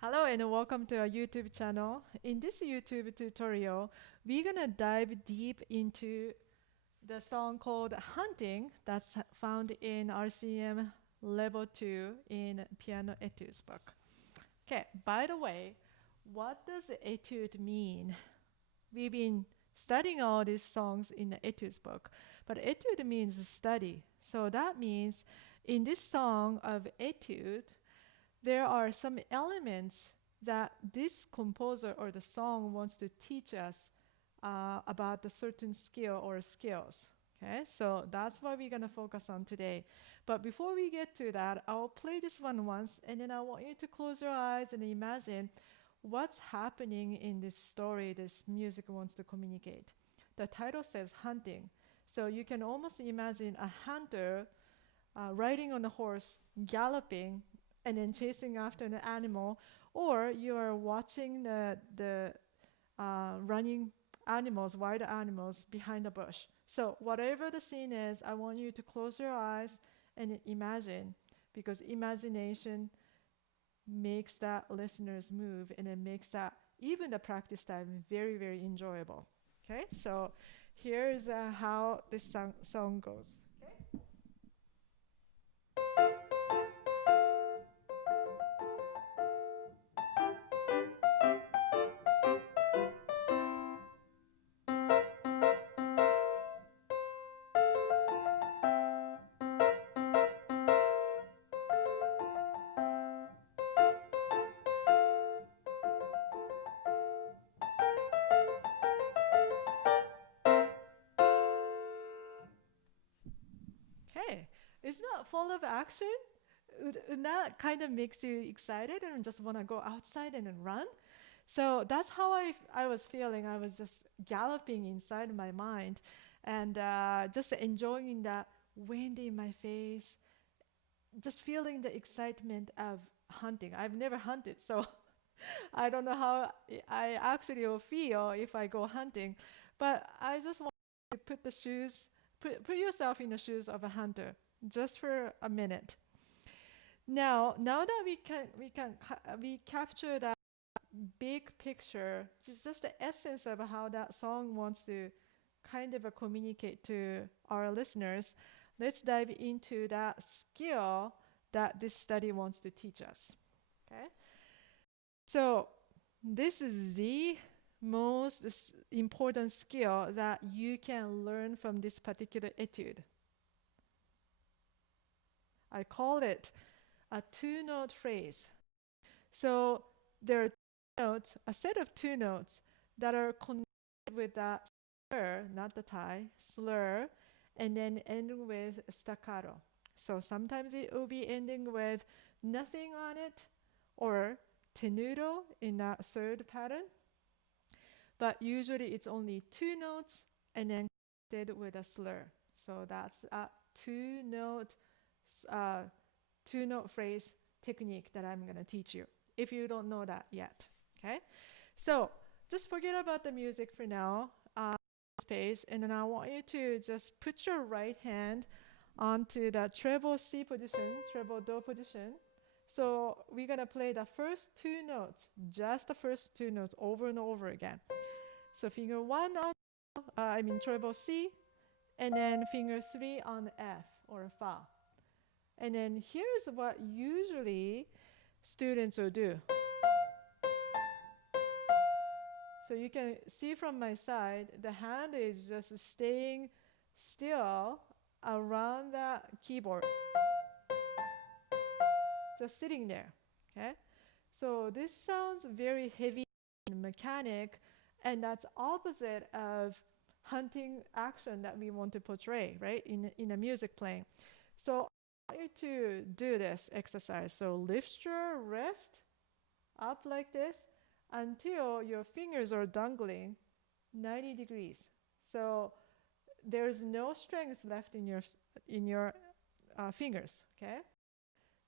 Hello and welcome to our YouTube channel. In this YouTube tutorial, we're gonna dive deep into the song called Hunting that's found in RCM level 2 in Piano Etudes book. Okay, by the way, what does etude mean? We've been studying all these songs in the etudes book, but etude means study. So that means in this song of etude, there are some elements that this composer or the song wants to teach us about a certain skill or skills. Okay, so that's what we're gonna focus on today. But before we get to that, I'll play this one once, and then I want you to close your eyes and imagine what's happening in this story this music wants to communicate. The title says hunting, so you can almost imagine a hunter riding on a horse, galloping, and then chasing after an animal, or you are watching the running animals, wild animals behind a bush. So whatever the scene is, I want you to close your eyes and imagine, because imagination makes that listeners move and it makes that even the practice time very, very enjoyable. Okay, so here's how this song goes. Okay, it's not full of action. And that kind of makes you excited and just want to go outside and then run. So that's how I was feeling. I was just galloping inside my mind and just enjoying that wind in my face, just feeling the excitement of hunting. I've never hunted, so I don't know how I actually will feel if I go hunting. But I just want to put yourself in the shoes of a hunter just for a minute. Now that we capture that big picture, just the essence of how that song wants to kind of communicate to our listeners, let's dive into that skill that this study wants to teach us. Okay, so this is the most important skill that you can learn from this particular etude. I call it a two-note phrase. So there are notes, a set of two notes that are connected with that slur, not the tie, slur, and then ending with staccato. So sometimes it will be ending with nothing on it or tenuto in that third pattern, but usually it's only two notes and then connected with a slur. So that's a two-note uh, two-note phrase technique that I'm gonna teach you if you don't know that yet. Okay, so just forget about the music for now. Space, and then I want you to just put your right hand onto the treble C position, treble do position. So we're gonna play the first two notes, just the first two notes over and over again. So finger one on, treble C, and then finger three on F or Fa. And then here's what usually students will do. So you can see from my side, the hand is just staying still around the keyboard, just sitting there. Okay, so this sounds very heavy and mechanic, and that's opposite of hunting action that we want to portray, right? In a music playing. So I want you to do this exercise. So lift your wrist up like this until your fingers are dangling 90 degrees. So there's no strength left in your fingers. Okay.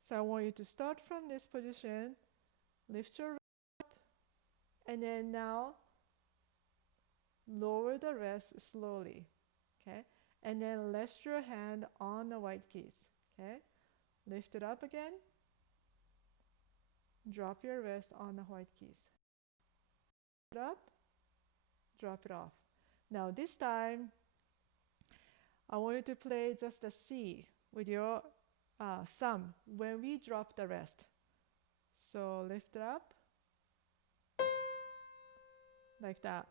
So I want you to start from this position, lift your wrist up, and then now lower the wrist slowly. Okay. And then rest your hand on the white keys. Okay. Lift it up again. drop your wrist on the white keys. It up, drop it off. Now this time, I want you to play just the C with your thumb when we drop the rest. So lift it up, like that.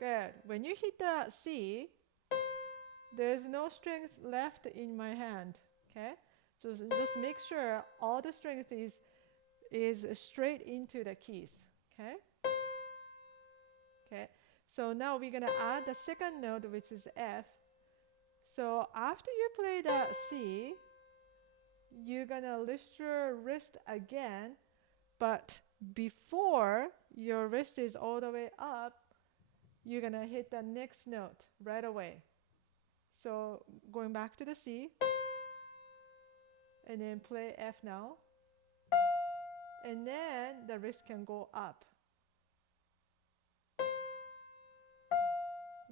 Good. When you hit the C, there's no strength left in my hand. Okay? So just make sure all the strength is straight into the keys. Okay? Okay. So now we're gonna add the second note, which is F. So after you play the C, you're gonna lift your wrist again, but before your wrist is all the way up, you're gonna hit the next note right away. So going back to the C, and then play F now, and then the wrist can go up,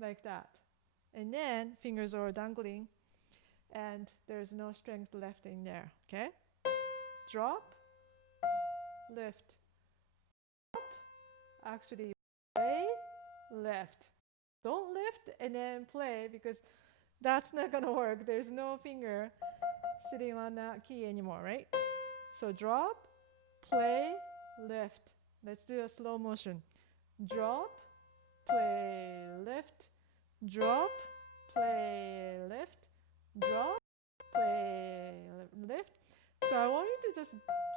like that. And then fingers are dangling, and there's no strength left in there, okay? Drop, lift, up, actually play, lift. Don't lift and then play, because that's not gonna work. There's no finger sitting on that key anymore, right? So drop, play, lift. Let's do a slow motion. Drop, play, lift, drop, play, lift, drop, play, lift. So I want you to just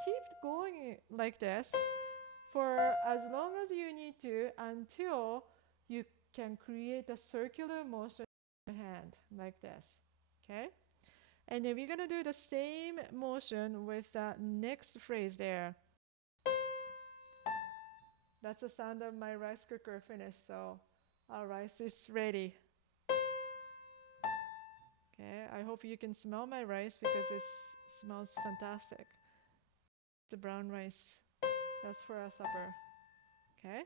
keep going like this for as long as you need to, until you can create a circular motion in your hand like this. Okay? And then we're gonna do the same motion with the next phrase there. That's the sound of my rice cooker finished, so our rice is ready. Okay, I hope you can smell my rice because it smells fantastic. It's a brown rice. That's for our supper. Okay,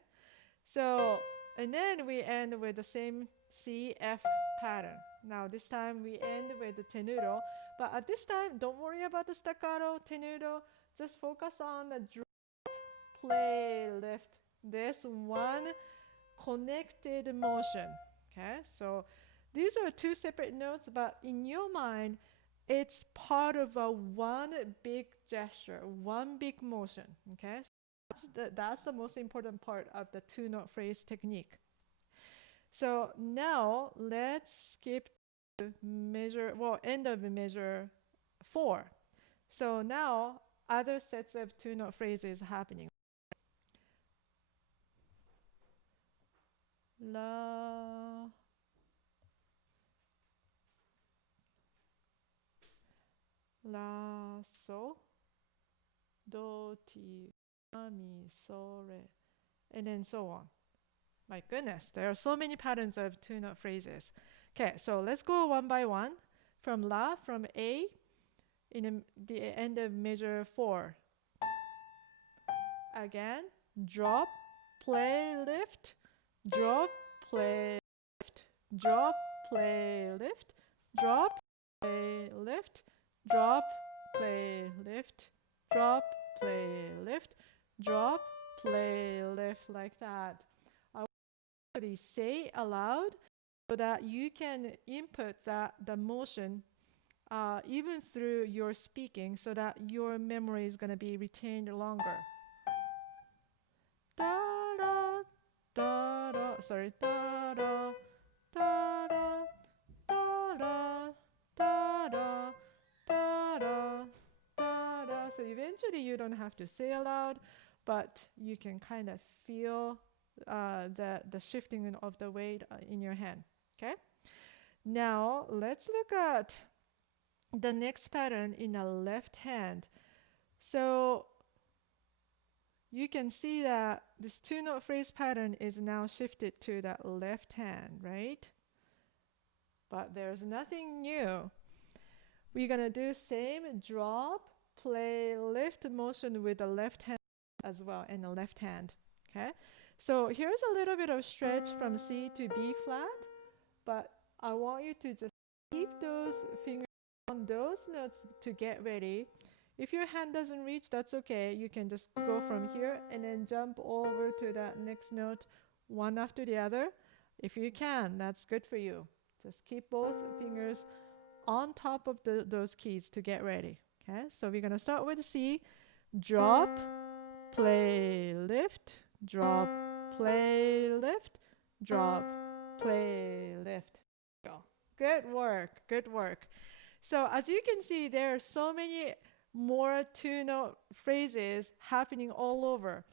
so and then we end with the same C F pattern. Now this time we end with the tenuto, but at this time don't worry about the staccato, tenuto. Just focus on the drop, play, lift. This one connected motion. Okay, so these are two separate notes, but in your mind, it's part of a one big gesture, one big motion. Okay, so that's the most important part of the two-note phrase technique. So now let's skip to end of measure 4. So now other sets of two-note phrases happening. La, la, so, do, ti, fa, mi, so, re, and then so on. My goodness, there are so many patterns of two-note phrases. Okay, so let's go one by one. From La, from A, in the end of measure 4. Again, drop, play, lift, drop, play, lift, drop, play, lift, drop, play, lift, drop, play, lift, drop, play, lift, drop, play, lift, like that. I want you to say aloud so that you can input the motion even through your speaking, so that your memory is going to be retained longer. Da da da da. Sorry, da da da da da da da da da da da. So eventually you don't have to say aloud, but you can kind of feel the shifting of the weight in your hand. Okay. Now let's look at the next pattern in the left hand. So you can see that this two-note phrase pattern is now shifted to the left hand, right? But there's nothing new. We're gonna do same drop, play, lift motion with the left hand as well, in the left hand. Okay? So here's a little bit of stretch from C to B flat, but I want you to just keep those fingers on those notes to get ready. If your hand doesn't reach, that's okay. You can just go from here and then jump over to that next note one after the other. If you can, that's good for you. Just keep both fingers on top of those keys to get ready. Okay, so we're going to start with C. Drop, play, lift, drop, play, lift, drop, play, lift. Go. Good work, good work. So as you can see, there are so many more two-note phrases happening all over.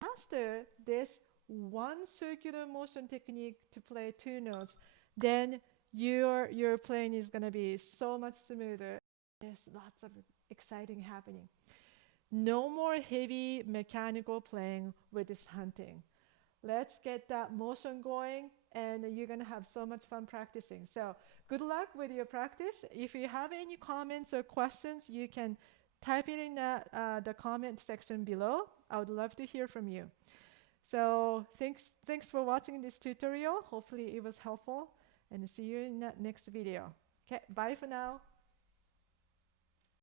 Master this one circular motion technique to play two notes, then your playing is gonna be so much smoother. There's lots of exciting happening. No more heavy mechanical playing with this hunting. Let's get that motion going, and you're gonna have so much fun practicing. So good luck with your practice. If you have any comments or questions, you can type it in the comment section below. I would love to hear from you. So thanks for watching this tutorial. Hopefully it was helpful, and see you in the next video. Okay, bye for now.